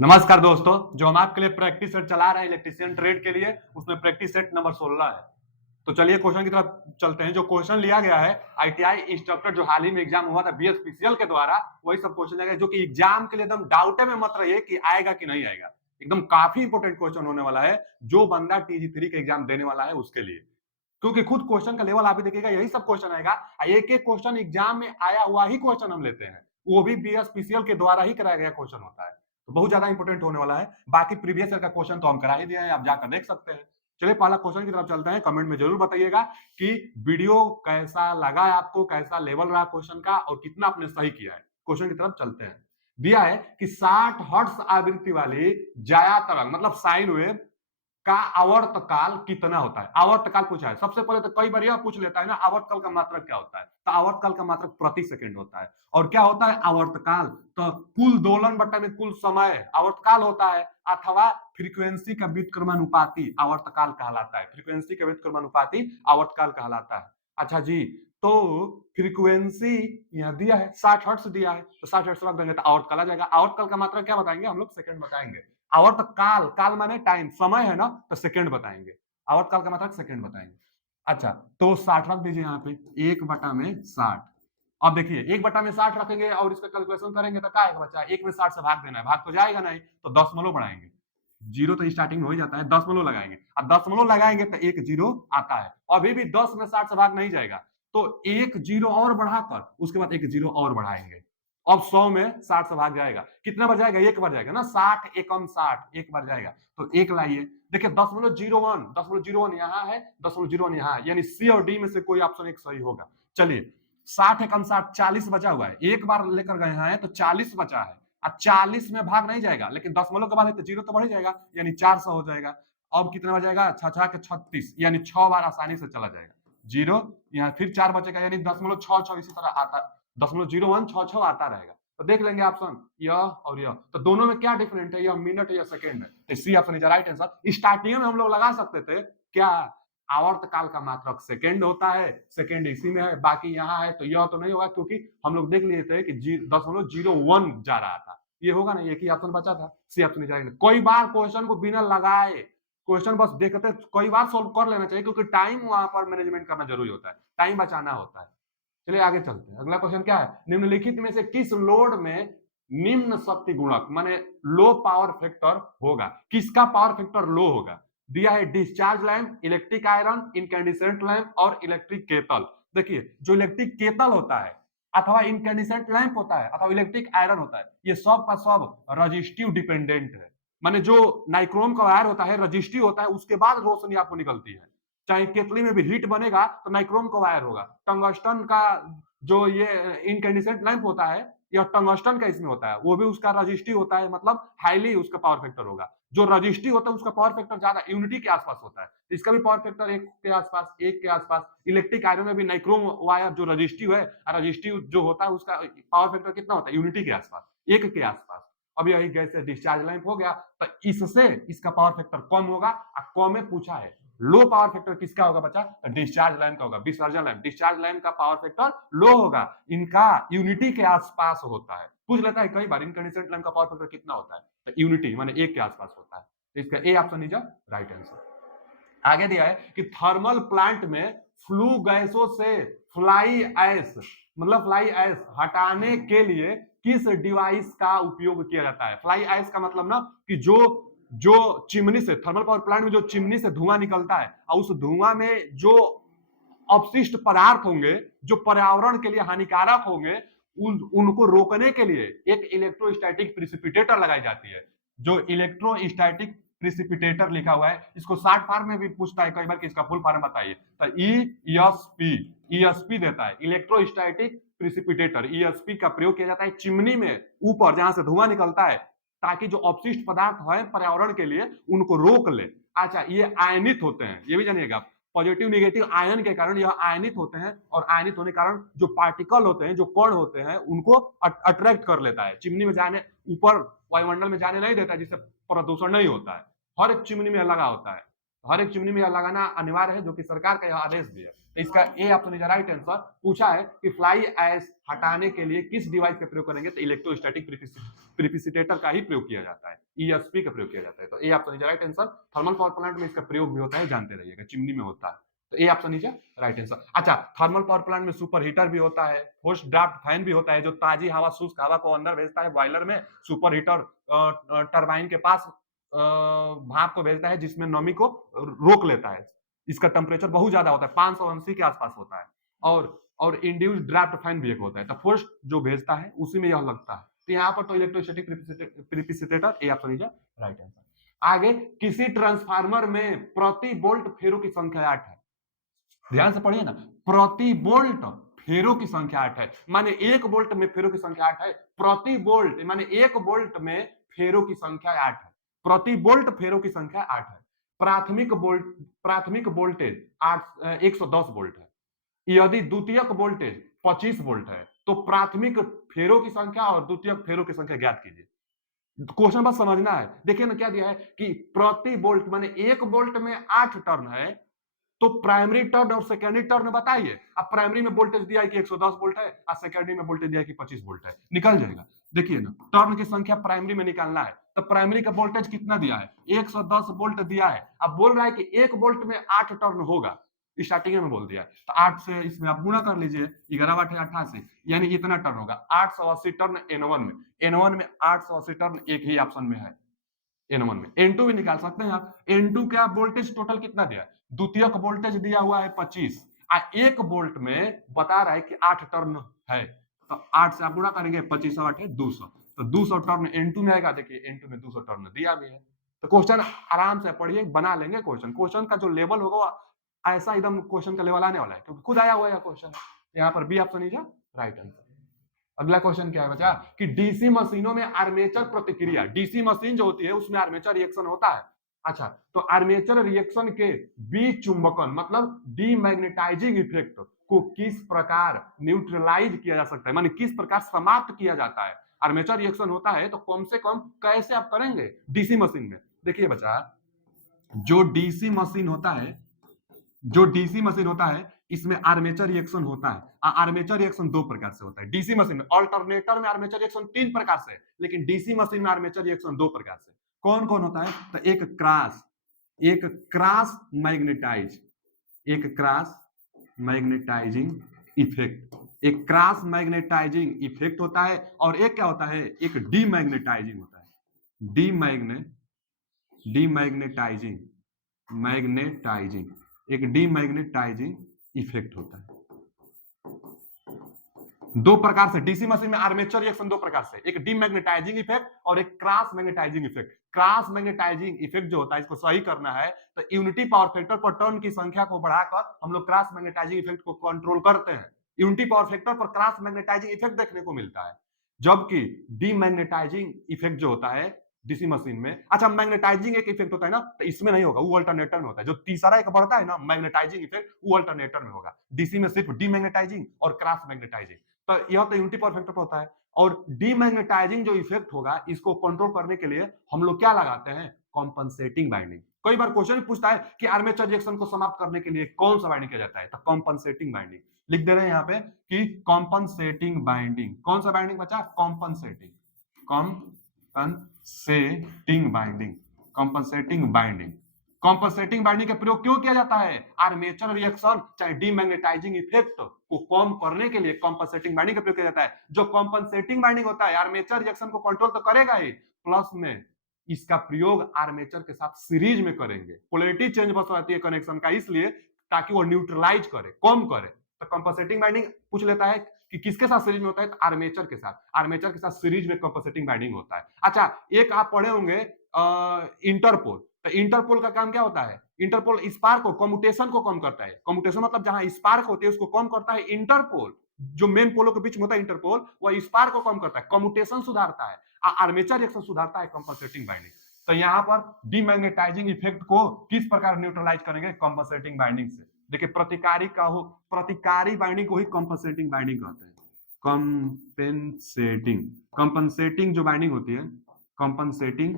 नमस्कार दोस्तों। जो हम आपके लिए प्रैक्टिस सेट चला रहे हैं इलेक्ट्रीशियन ट्रेड के लिए, उसमें प्रैक्टिस सेट नंबर 16 है। तो चलिए क्वेश्चन की तरफ चलते हैं। जो क्वेश्चन लिया गया है आईटीआई इंस्ट्रक्टर जो हाल ही में एग्जाम हुआ था बीएसपीसीएल के द्वारा, वही सब क्वेश्चन लिया गया जो कि एग्जाम के लिए एकदम डाउटे में मत रहिए कि आएगा कि नहीं आएगा। एकदम काफी इंपोर्टेंट क्वेश्चन होने वाला है जो बंदा टीजी3 का एग्जाम देने वाला है उसके लिए, क्योंकि खुद क्वेश्चन का लेवल आप भी देखिएगा, यही सब क्वेश्चन आएगा। एक एक क्वेश्चन एग्जाम में आया हुआ ही क्वेश्चन हम लेते हैं, वो भी बीएसपीसीएल के द्वारा ही कराया गया क्वेश्चन होता है। तो बहुत ज्यादा इंपोर्टेंट होने वाला है। बाकी प्रीवियस ईयर का क्वेश्चन तो हम करा ही दिए हैं, आप जाकर देख सकते हैं। चलिए पहला क्वेश्चन की तरफ चलते हैं। कमेंट में जरूर बताइएगा कि वीडियो कैसा लगा है आपको, कैसा लेवल रहा क्वेश्चन का और कितना आपने सही किया है। क्वेश्चन की तरफ चलते हैं। दिया है कि 60 हर्ट्ज आवृत्ति वाली जाया तरंग मतलब साइन वेव का आवर्तकाल कितना होता है। आवर्तकाल पूछा है। सबसे पहले तो कई बार यह पूछ लेता है ना, आवर्तकाल का मात्रक क्या होता है। तो आवर्तकाल का मात्रक प्रति सेकंड होता है। और क्या होता है आवर्तकाल, तो कुल दोलन बटा में कुल समय आवर्तकाल होता है, अथवा फ्रीक्वेंसी का व्युत्क्रमानुपाती आवर्तकाल कहलाता है। फ्रीक्वेंसी का व्युत्क्रमानुपाती आवर्तकाल कहलाता है। अच्छा जी, तो फ्रीक्वेंसी यहां दिया है 60 हर्ट्ज दिया है, तो 60 हर्ट्ज रख देंगे तो आवर्तकाल आ जाएगा। आवर्तकाल का मात्रक क्या बताएंगे हम लोग, सेकंड बताएंगे। आवर्तकाल, काल माने टाइम, समय है ना, तो सेकंड बताएंगे। आवर्तकाल का मतलब सेकंड बताएंगे। अच्छा, तो 60 रख दीजिए यहाँ पे, 1/60। अब देखिए 1/60 रखेंगे और इसका कैलकुलेशन करेंगे तो क्या आएगा बच्चा, 1 में 60 से भाग देना है, भाग तो जाएगा नहीं, तो दशमलव बढ़ाएंगे। जीरो तो स्टार्टिंग में हो ही जाता है, दशमलव लगाएंगे। अब दशमलव लगाएंगे तो एक जीरो आता है। अभी भी 10 में 60 से भाग नहीं जाएगा, तो एक जीरो और बढ़ाकर उसके बाद एक जीरो और बढ़ाएंगे। अब 100 में 60 से भाग जाएगा, कितना बार जाएगा, एक बार जाएगा ना, 60 एकम 60, एक बार जाएगा। तो एक लाइए, देखिए 0.01 यहाँ है, 0.01 यहाँ है, यानी सी और डी में से कोई ऑप्शन एक सही होगा। चलिए 60 एकम 60, 40 बचा हुआ है, एक बार लेकर गए हैं तो 40 बचा है। अब 40 में भाग नहीं जाएगा, लेकिन दशमलव के बाद है तो जीरो तो बढ़ जाएगा, यानी 400 हो जाएगा। अब कितना बार जाएगा, 6 के 36, यानी 6 बार आसानी से चला जाएगा। जीरो, यहाँ फिर 4 बचेगा, यानी 0.66 इसी तरह आता, 0.0166 आता रहेगा। तो देख लेंगे ऑप्शन यह और यह, तो दोनों में क्या डिफरेंट है, यह मिनट या सेकंड है, तो C option is right answer. Starting में हम लोग लगा सकते थे क्या, आवर्तकाल का मात्रक सेकंड होता है, सेकंड इसी में है, बाकी यहाँ है, तो यह तो नहीं होगा, क्योंकि हम लोग देख लिए थे कि 0.01 जा रहा था, ये होगा ना, एक ही ऑप्शन बचा था, सी ऑप्शन इज राइट। कोई बार क्वेश्चन को बिना लगाए, क्वेश्चन बस देखते कई बार सोल्व कर लेना चाहिए, क्योंकि टाइम वहां पर मैनेजमेंट करना जरूरी होता है, टाइम बचाना होता है। चलिए आगे चलते हैं। अगला क्वेश्चन क्या है, निम्नलिखित में से किस लोड में निम्न शक्ति गुणक माने लो पावर फैक्टर होगा, किसका पावर फैक्टर लो होगा। दिया है discharge lamp, electric iron, incandescent lamp और इलेक्ट्रिक केतल। देखिए जो इलेक्ट्रिक केतल होता है, अथवा इनकैंडिसेंट लैंप होता है, अथवा इलेक्ट्रिक आयरन होता है, ये सब का सब रजिस्टिव डिपेंडेंट है। माने जो नाइक्रोम का वायर होता है रजिस्टिव होता है, उसके बाद रोशनी आपको निकलती है। चाहे केतली में भी हीट बनेगा तो नाइक्रोम का वायर होगा। टंगस्टन का जो ये इनकैंडिसेंट लैंप होता है, यह टंगस्टन का इसमें होता है, वो भी उसका रजिस्टिव होता है, मतलब हाईली उसका पावर फैक्टर होगा। जो रजिस्टिव होता है उसका पावर फैक्टर ज्यादा यूनिटी के आसपास होता है, इसका भी पावर फैक्टर एक के आसपास, एक के आसपास। इलेक्ट्रिक आयरन में भी नाइक्रोम वायर जो रजिस्टिव है, रजिस्टिव जो होता है उसका पावर फैक्टर कितना होता है, यूनिटी के आसपास, एक के आसपास। अब यही गैस डिस्चार्ज लैंप हो गया, तो इससे इसका पावर फैक्टर कम होगा। कम में पूछा है लो पावर फैक्टर किसका होगा बच्चा, तो डिस्चार्ज लैंप का होगा। विसर्जन लैंप, डिस्चार्ज लैंप का पावर फैक्टर लो होगा, इनका यूनिटी के आसपास होता है। पूछ लेता है कई बार इनकैंडिसेंट लैंप का पावर फैक्टर कितना होता है, तो यूनिटी माने एक के आसपास होता है। तो इसका ए ऑप्शन इज राइट आंसर। आगे दिया है कि थर्मल प्लांट में फ्लू गैसों से फ्लाई ऐश मतलब फ्लाई ऐश हटाने के लिए किस डिवाइस का उपयोग किया जाता है। फ्लाई ऐश का मतलब ना कि जो जो चिमनी से, थर्मल पावर प्लांट में जो चिमनी से धुआं निकलता है और उस धुआं में जो अपशिष्ट पदार्थ होंगे जो पर्यावरण के लिए हानिकारक होंगे, उनको रोकने के लिए एक इलेक्ट्रोस्टैटिक प्रिसिपिटेटर लगाई जाती है। जो इलेक्ट्रोस्टैटिक प्रिसिपिटेटर लिखा हुआ है, इसको शॉर्ट फॉर्म में भी पूछता है कई बार कि इसका फुल फॉर्म बताइए, तो ईएसपी, ईएसपी देता है इलेक्ट्रोस्टैटिक प्रिसिपिटेटर। ईएसपी का प्रयोग किया जाता है चिमनी में ऊपर जहां से धुआं निकलता है, ताकि जो अपशिष्ट पदार्थ है पर्यावरण के लिए उनको रोक ले। अच्छा, ये आयनित होते हैं, ये भी जानिएगा, पॉजिटिव निगेटिव आयन के कारण यह आयनित होते हैं, और आयनित होने के कारण जो पार्टिकल होते हैं, जो कण होते हैं, उनको अट्रैक्ट कर लेता है। चिमनी में जाने, ऊपर वायुमंडल में जाने नहीं देता है, जिससे प्रदूषण नहीं होता है। हर एक चिमनी में लगा होता है। हर एक चिमनी में यह लगाना अनिवार्य है, जो कि सरकार का यह आदेश भी है। तो इसका ए ऑप्शन इज राइट आंसर। पूछा है कि फ्लाई ऐश हटाने के लिए किस डिवाइस का प्रयोग करेंगे, तो इलेक्ट्रोस्टैटिक प्रिसिपिटेटर का ही प्रयोग किया जाता है, ईएसपी का प्रयोग किया जाता है। तो ए option is right answer. Thermal power plant में इसका प्रयोग भी होता है, जानते रहिएगा, चिमनी में होता है। तो ए ऑप्शन इज राइट आंसर। अच्छा, थर्मल पावर प्लांट में सुपर हीटर भी होता है, फोर्स ड्राफ्ट फैन भी होता है, जो ताजी हवा, शुष्क हवा को अंदर भेजता है बॉयलर में। सुपर हीटर टरबाइन के पास भाप को भेजता है, जिसमें नमी को रोक लेता है। इसका टेम्परेचर बहुत ज्यादा होता है, 580 के आसपास होता है। और इंड्यूस्ड ड्राफ्ट फैन भी एक होता है। तो फोर्स जो भेजता है उसी में यह लगता है। तो यहाँ पर तो electrostatic precipitator, A option is right answer. आगे, किसी ट्रांसफार्मर में प्रति वोल्ट फेरों की संख्या 8 है। ध्यान से पढ़िए ना, प्रति वोल्ट फेरों की संख्या 8 है, माने 1 वोल्ट में फेरों की संख्या 8 है। प्रति वोल्ट माने 1 वोल्ट में फेरों की संख्या 8 है। प्रति वोल्ट फेरों की संख्या 8 है। प्राथमिक वोल्टेज 110 वोल्ट है। यदि द्वितीयक वोल्टेज 25 वोल्ट है, तो प्राथमिक फेरों की संख्या और द्वितीयक फेरों की संख्या ज्ञात कीजिए। क्वेश्चन बस समझना है। देखिए ना क्या दिया है कि प्रति वोल्ट माने 1 वोल्ट में 8 टर्न है, तो प्राइमरी टर्न और सेकेंडरी टर्न बताइए। अब प्राइमरी में वोल्टेज दिया है कि 110 वोल्ट है, और सेकेंडरी में वोल्टेज दिया है कि 25 वोल्ट है, निकल जाएगा। देखिए ना, टर्न की संख्या प्राइमरी में निकालना है, तो प्राइमरी का वोल्टेज कितना दिया है, 110 वोल्ट दिया है। अब बोल रहा है कि 1 वोल्ट में 8 टर्न होगा, स्टार्टिंग में बोल दिया है। तो 8 से इसमें आप गुणा कर लीजिए, 11 8 88, यानी इतना टर्न होगा। 880 टर्न N1 में, N1 में 880 टर्न एक ही ऑप्शन में है, N1 में। N2 भी निकाल सकते हैं आप। N2 का वोल्टेज टोटल कितना दिया है, द्वितीयक वोल्टेज दिया हुआ है 25, 1 वोल्ट में बता रहा है कि 8 टर्न है। तो 8 से आप गुणा करेंगे, 25 8 है 200, तो 200 टर्न N2 में आएगा। देखिए N2 में 200 टर्न दिया भी है। तो क्वेश्चन आराम से पढ़िए, बना लेंगे क्वेश्चन। क्वेश्चन का जो लेवल होगा ऐसा एकदम क्वेश्चन का लेवल आने वाला है, क्योंकि खुद आया हुआ है क्वेश्चन। यहाँ पर B option is right answer. अगला क्वेश्चन क्या है बच्चा, कि डीसी मशीनों में आर्मेचर प्रतिक्रिया, डीसी मशीन जो होती है उसमें आर्मेचर रिएक्शन होता है। अच्छा, तो आर्मेचर रिएक्शन के विचुंबकन मतलब डीमैग्नेटाइजिंग इफेक्ट को किस प्रकार न्यूट्रलाइज किया जा सकता है, माने किस प्रकार समाप्त किया जाता है। आर्मेचर रिएक्शन होता है तो कम से कम कैसे आप करेंगे डीसी मशीन में। देखिए बच्चा, जो डीसी मशीन होता है, जो डीसी मशीन होता है, इसमें आर्मेचर रिएक्शन होता है। आर्मेचर रिएक्शन 2 प्रकार से होता है डीसी मशीन में। अल्टरनेटर में आर्मेचर रिएक्शन 3 प्रकार से, लेकिन डीसी मशीन में आर्मेचर रिएक्शन 2 प्रकार से। कौन कौन होता है, तो एक क्रॉस मैग्नेटाइज, एक क्रॉस मैग्नेटाइजिंग इफेक्ट, एक क्रॉस मैग्नेटाइजिंग इफेक्ट होता है, और एक क्या होता है, एक डीमैग्नेटाइजिंग होता है। डीमैग्नेटाइजिंग एक डीमैग्नेटाइजिंग इफेक्ट होता है। 2 प्रकार से डीसी मशीन में आर्मेचर रिएक्शन 2 प्रकार से, एक डीमैग्नेटाइजिंग इफेक्ट और एक cross magnetising effect. Cross magnetising effect जो होता है, इसको सही करना है तो यूनिटी पावर फैक्टर पर टर्न की संख्या को बढ़ाकर हम लोग क्रॉस मैग्नेटाइजिंग इफेक्ट को कंट्रोल करते हैं। यूनिटी पावर फैक्टर पर क्रॉस मैग्नेटाइजिंग इफेक्ट देखने को मिलता है, जबकि डीमैग्नेटाइजिंग इफेक्ट जो होता है डीसी मशीन में, अच्छा मैग्नेटाइजिंग एक इफेक्ट होता है ना, तो इसमें नहीं होगा, वो अल्टरनेटर में होता है। जो तीसरा एक बढ़ता है ना मैग्नेटाइजिंग इफेक्ट, वो अल्टरनेटर में होगा। डीसी में सिर्फ डीमैग्नेटाइजिंग और क्रॉस मैग्नेटाइजिंग। तो यह तो यूनिटी पावर फैक्टर पर होता है। और डीमैग्नेटाइजिंग जो इफेक्ट होगा, इसको कंट्रोल करने के लिए हम लोग क्या लगाते हैं, कॉम्पनसेटिंग बाइंडिंग। कई बार क्वेश्चन पूछता है कि आर्मेचर रिएक्शन को समाप्त करने के लिए कौन सा बाइंडिंग किया जाता है, तो कॉम्पनसेटिंग बाइंडिंग लिख दे रहे हैं यहाँ पे कि कॉम्पनसेटिंग बाइंडिंग। कौन सा बाइंडिंग बचा, कॉम्पनसेटिंग बाइंडिंग। कॉम्पनसेटिंग बाइंडिंग का प्रयोग क्यों किया जाता है, आर्मेचर रिएक्शन चाहे डीमैग्नेटाइजिंग इफेक्ट को कम करने के लिए कॉम्पनसेटिंग बाइंडिंग का प्रयोग किया जाता है। जो कॉम्पनसेटिंग बाइंडिंग होता है, आर्मेचर रिएक्शन को कंट्रोल तो करेगा ही, प्लस में इसका प्रयोग आर्मेचर के साथ सीरीज में करेंगे। पोलैरिटी चेंज बस रहती है कनेक्शन का, इसलिए ताकि वो न्यूट्रलाइज करे, कम करे। तो कॉम्पनसेटिंग बाइंडिंग पूछ लेता है कि किसके साथ सीरीज में होता है, तो आर्मेचर के साथ। आर्मेचर के साथ सीरीज में कॉम्पनसेटिंग बाइंडिंग होता है। अच्छा, एक आप पढ़े होंगे इंटरपोल। तो इंटरपोल का काम क्या होता है, इंटरपोल स्पार्क को, कम्यूटेशन को कम करता है। कम्यूटेशन मतलब जहां स्पार्क होती है उसको कम करता है इंटरपोल। जो मेन पोलों के बीच में होता है इंटरपोल, वह स्पार्क को कम करता है, कम्यूटेशन सुधारता है, आर्मेचर रिएक्शन सुधारता है कॉम्पनसेटिंग बाइंडिंग। तो यहाँ पर डीमैग्नेटाइजिंग इफेक्ट को किस प्रकार न्यूट्रलाइज करेंगे, कॉम्पनसेटिंग बाइंडिंग से। देखिए प्रतिकारी बाइंडिंग को ही कॉम्पनसेटिंग बाइंडिंग कहते हैं। कंपेंसेटिंग जो बाइंडिंग होती है, कंपेंसेटिंग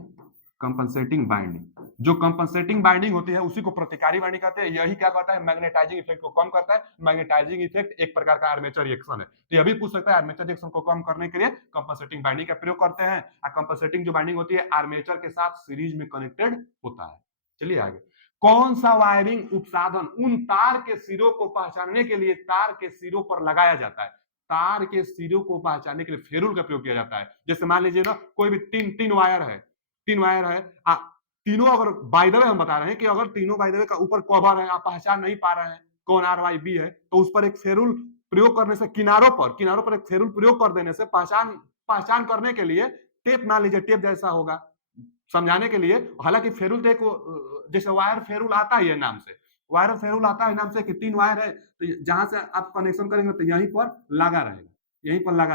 कंपनसेटिंग बाइंडिंग, जो कंपनसेटिंग बाइंडिंग होती है उसी को प्रतिकारी बाइंडिंग कहते हैं। यही क्या करता है, मैग्नेटाइजिंग इफेक्ट को कम करता है। मैग्नेटाइजिंग इफेक्ट एक प्रकार का आर्मेचर रिएक्शन है, तो यह भी पूछ सकता है आर्मेचर रिएक्शन को कम करने के लिए कंपनसेटिंग बाइंडिंग का प्रयोग करते हैं। कंपनसेटिंग जो बाइंडिंग होती है आर्मेचर के साथ सीरीज में कनेक्टेड होता है। चलिए आगे, कौन सा वायरिंग उपसाधन उन तार के सिरों को पहचानने के लिए तार के सिरों पर लगाया जाता है? तार के सिरों को पहचानने के लिए फेरुल का प्रयोग किया जाता है। जैसे मान लीजिए ना, कोई भी तीन वायर है, तीनों अगर बाय द वे हम बता रहे हैं कि अगर तीनों बाय द वे का ऊपर कवर है, आप पहचान नहीं पा रहे हैं कौन आर वाई बी है, तो उस पर एक फेरुल प्रयोग करने से किनारों पर एक फेरुल प्रयोग कर देने से पहचान करने के लिए टेप, मान लीजिए टेप जैसा होगा समझाने के लिए। हालांकि फेरुल तो एक जैसे वायर फेरुल आता ही है नाम से, वायर फेरुल आता है नाम से कि 3 वायर है, तो जहां से आप कनेक्शन करेंगे तो यहीं पर लगा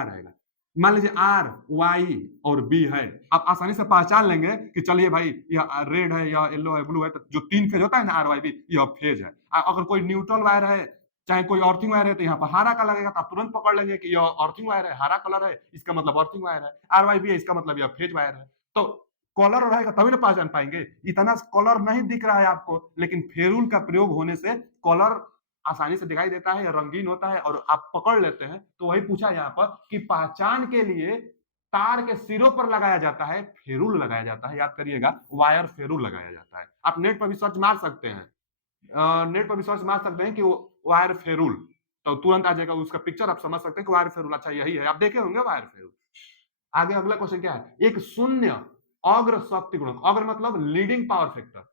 रहेगा। मान लीजिए आर वाई और बी है, आप आसानी से पहचान लेंगे कि चलिए भाई यह रेड है या येलो है ब्लू है, तो जो 3 फेज होता है ना आर वाई बी, यह फेज है। अगर कोई न्यूट्रल वायर है, चाहे कोई अर्थिंग वायर है, तो यहाँ पर हरा का लगेगा, तो आप तुरंत पकड़ लेंगे कि यह अर्थिंग वायर है, हरा कलर है, इसका मतलब अर्थिंग वायर है। आर वाई बी है, इसका मतलब यह फेज वायर है। तो कलर रहेगा तभी ना पहचान पाएंगे। इतना कलर नहीं दिख रहा है आपको, लेकिन फेरुल का प्रयोग होने से कलर आसानी से दिखाई देता है या रंगीन होता है और आप पकड़ लेते हैं। तो वही पूछा यहाँ पर कि पहचान के लिए तार के सिरों पर लगाया जाता है, फेरुल लगाया जाता है। याद करिएगा, वायर फेरुल लगाया जाता है। आप नेट पर भी सर्च मार सकते हैं, कि वायर फेरुल, तो तुरंत आ जाएगा उसका पिक्चर, आप समझ सकते हैं कि वायर फेरुल। अच्छा यही है, आप देखे होंगे वायर फेरुल। आगे अगला क्वेश्चन क्या है, एक शून्य अग्र शक्ति गुणक, अग्र मतलब लीडिंग पावर फैक्टर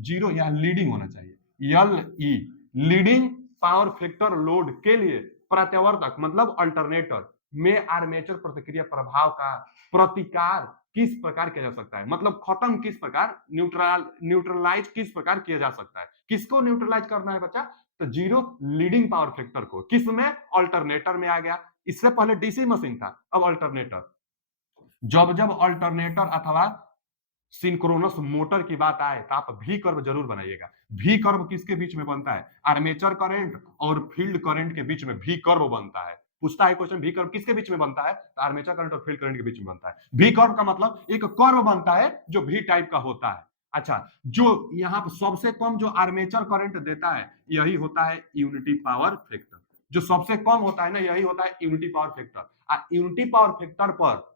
0 यहां लीडिंग होना चाहिए, L E, leading power factor load के लिए प्रत्यावर्तक मतलब अल्टरनेटर में आर्मेचर प्रतिक्रिया प्रभाव का प्रतिकार किस प्रकार किया जा सकता है? मतलब खत्म किस प्रकार, न्यूट्रलाइज किस प्रकार किया जा सकता है? किसको न्यूट्रलाइज करना है बच्चा? तो 0 लीडिंग पावर फैक्टर को, किसमें? अल्टरनेटर में आ गया। इससे पहले डीसी मशीन था, अब अल्टरनेटर। जब जब अल्टरनेटर अथवा सिंक्रोनस मोटर की बात आए तो आप भी कर्व जरूर बनाइएगा। भी कर्व किसके बीच में बनता है? आर्मेचर करंट और फील्ड करंट के बीच में भी कर्व बनता है। पूछता है क्वेश्चन, भी कर्व किसके बीच में बनता है? तो आर्मेचर करंट और फील्ड करंट के बीच में बनता है। भी कर्व का मतलब एक कर्व बनता है जो भी टाइप का होता है। अच्छा, जो यहाँ पर सबसे कम जो आर्मेचर करंट देता है यही होता है यूनिटी पावर फैक्टर। जो सबसे कम होता है ना, यही होता है unity power factor. Unity power factor पर,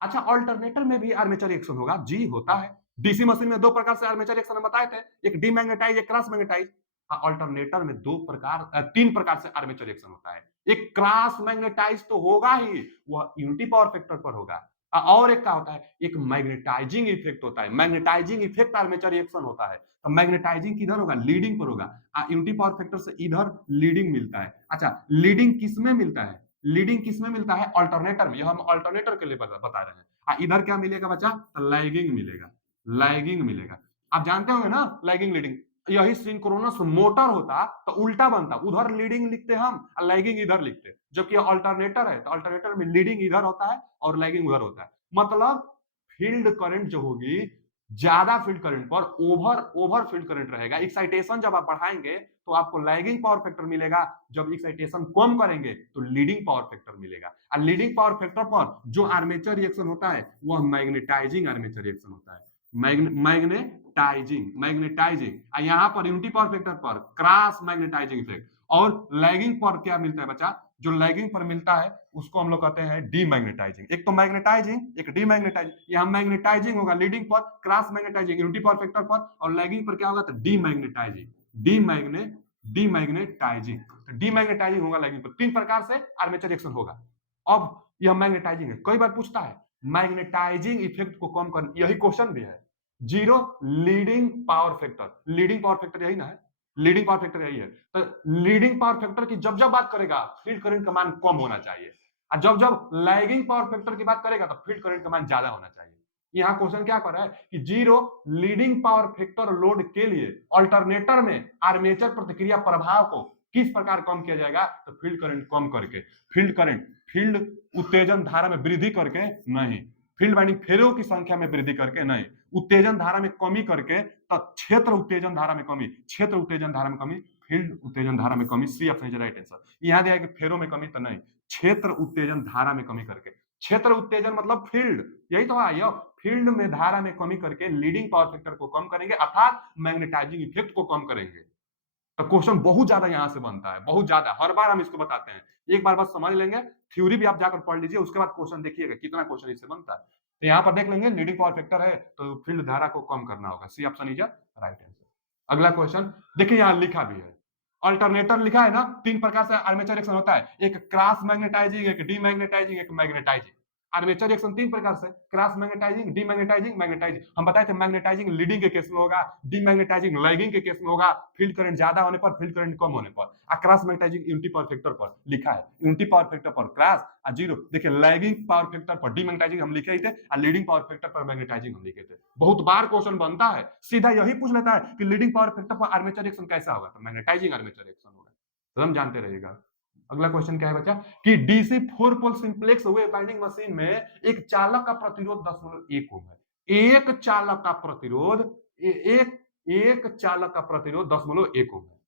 अच्छा अल्टरनेटर में भी आर्मेचर रिएक्शन होगा? जी होता है। डीसी मशीन में 2 प्रकार से आर्मेचर रिएक्शन हम बताए थे, एक डीमैग्नेटाइज, एक क्रॉस मैग्नेटाइज। अल्टरनेटर में 3 प्रकार से आर्मेचर रिएक्शन होता है। एक क्रॉस मैग्नेटाइज तो होगा ही, वह यूनिटी पावर फैक्टर पर होगा। और एक क्या होता है, एक मैग्नेटाइजिंग इफेक्ट होता है। मैग्नेटाइजिंग इफेक्ट आर्मेचर रिएक्शन होता है। तो मैग्नेटाइजिंग किधर होगा? लीडिंग पर होगा। यूनिटी पावर फैक्टर से इधर लीडिंग मिलता है। अच्छा, लीडिंग किसमें मिलता है? लीडिंग किसमें मिलता है? अल्टरनेटर में। हम अल्टरनेटर के लिए बता रहे हैं। इधर क्या मिलेगा बच्चा? लैगिंग मिलेगा। आप जानते होंगे ना लैगिंग लीडिंग। यही सिंक्रोनस मोटर होता तो उल्टा बनता, उधर लीडिंग लिखते हम, लैगिंग इधर लिखते। जबकि अल्टरनेटर है तो अल्टरनेटर में लीडिंग इधर होता है और लैगिंग उधर होता है। मतलब फील्ड करंट जो होगी, ज्यादा फील्ड करंट पर ओवर फील्ड करंट रहेगा। एक्साइटेशन जब आप बढ़ाएंगे तो आपको लैगिंग पावर फैक्टर मिलेगा, जब एक्साइटेशन कम करेंगे तो लीडिंग पावर फैक्टर मिलेगा। और लीडिंग पावर फैक्टर पर जो आर्मेचर रिएक्शन होता है वह मैग्नेटाइजिंग आर्मेचर रिएक्शन होता है। मैग्नेटाइजिंग। यहाँ पर यूनिटी पावर फैक्टर पर क्रॉस मैग्नेटाइजिंग इफेक्ट। और लैगिंग पर क्या मिलता है बच्चा? जो लैगिंग पर मिलता है उसको हम लोग कहते हैं डीमैग्नेटाइजिंग। एक तो मैग्नेटाइजिंग, एक डीमैग्नेटाइजिंग। यहाँ मैग्नेटाइजिंग होगा लीडिंग पर, cross magnetising unity power factor पर, और लैगिंग पर क्या होगा? तो डीमैग्नेटाइजिंग होगा लैगिंग पर। 3 प्रकार से आर्मेचर रिएक्शन होगा। अब यह मैग्नेटाइजिंग है। कई बार पूछता है मैग्नेटाइजिंग इफेक्ट को कम कर, यही क्वेश्चन भी है। 0 लीडिंग पावर फैक्टर यही ना है, लीडिंग पावर फैक्टर यही है। तो लीडिंग पावर फैक्टर की जब जब बात करेगा फील्ड करंट का मान कम होना चाहिए, और जब जब लैगिंग पावर फैक्टर की बात करेगा तो फील्ड करंट का मान ज्यादा होना चाहिए। यहाँ क्वेश्चन क्या कर रहा है कि 0 लीडिंग पावर फैक्टर लोड के लिए अल्टरनेटर में आर्मेचर प्रतिक्रिया प्रभाव को किस प्रकार कम किया जाएगा? तो फील्ड करंट कम करके। फील्ड उत्तेजन धारा में वृद्धि करके नहीं, फील्ड वाइंडिंग फेरों की संख्या में वृद्धि करके नहीं, उत्तेजन धारा में कमी करके। तो क्षेत्र उत्तेजन धारा में कमी, फील्ड उत्तेजन धारा में कमी। C option is right answer. यहाँ दिया है कि फेरों में कमी, तो नहीं, क्षेत्र उत्तेजन धारा में कमी करके। क्षेत्र उत्तेजन मतलब फील्ड, यही तो है। फील्ड में धारा में कमी करके लीडिंग पावर फैक्टर को कम करेंगे अर्थात मैग्नेटाइजिंग इफेक्ट को कम करेंगे। तो क्वेश्चन बहुत ज्यादा यहां से बनता है, बहुत ज्यादा, हर बार हम इसको बताते हैं। एक बार बस समझ लेंगे, थ्योरी भी आप जाकर पढ़ लीजिए, उसके बाद क्वेश्चन देखिएगा कितना क्वेश्चन इससे बनता है। तो यहाँ पर देख लेंगे लीडिंग पावर फैक्टर है तो फील्ड धारा को कम करना होगा, C option is right answer. अगला क्वेश्चन देखिए, यहाँ लिखा भी है, अल्टरनेटर लिखा है ना, 3 प्रकार से आर्मेचर रिएक्शन होता है, एक क्रॉस मैग्नेटाइजिंग, एक डीमैग्नेटाइजिंग, एक मैग्नेटाइजिंग। आर्मेचर रिएक्शन 3 प्रकार से, क्रॉस मैग्नेटाइजिंग, डीमैग्नेटाइजिंग, मैग्नेटाइजिंग। हम बताए थे मैग्नेटाइजिंग लीडिंग के केस में होगा, डीमैग्नेटाइजिंग लैगिंग के केस में होगा, फील्ड करंट ज्यादा होने पर, फील्ड करंट कम होने पर। Cross magnetising unity power factor पर लिखा है, यूनिटी पावर फैक्टर पर क्रॉस और जीरो। देखिए लैगिंग पावर फैक्टर पर डीमैग्नेटाइजिंग हम लिखे ही थे और लीडिंग पावर फैक्टर पर मैग्नेटाइजिंग हम लिखे थे। बहुत बार क्वेश्चन बनता है, सीधा यही पूछ लेता है कि लीडिंग पावर फैक्टर पर आर्मेचर रिएक्शन कैसा होगा, तो मैग्नेटाइजिंग आर्मेचर रिएक्शन होगा। तो हम जानते रहिएगा। अगला क्वेश्चन क्या है बच्चा कि डीसी 4 पोल सिंप्लेक्स वेव बाइंडिंग मशीन में एक चालक का प्रतिरोध 10.1 ओम है। एक चालक का प्रतिरोध एक चालक का प्रतिरोध 10.1 ओम है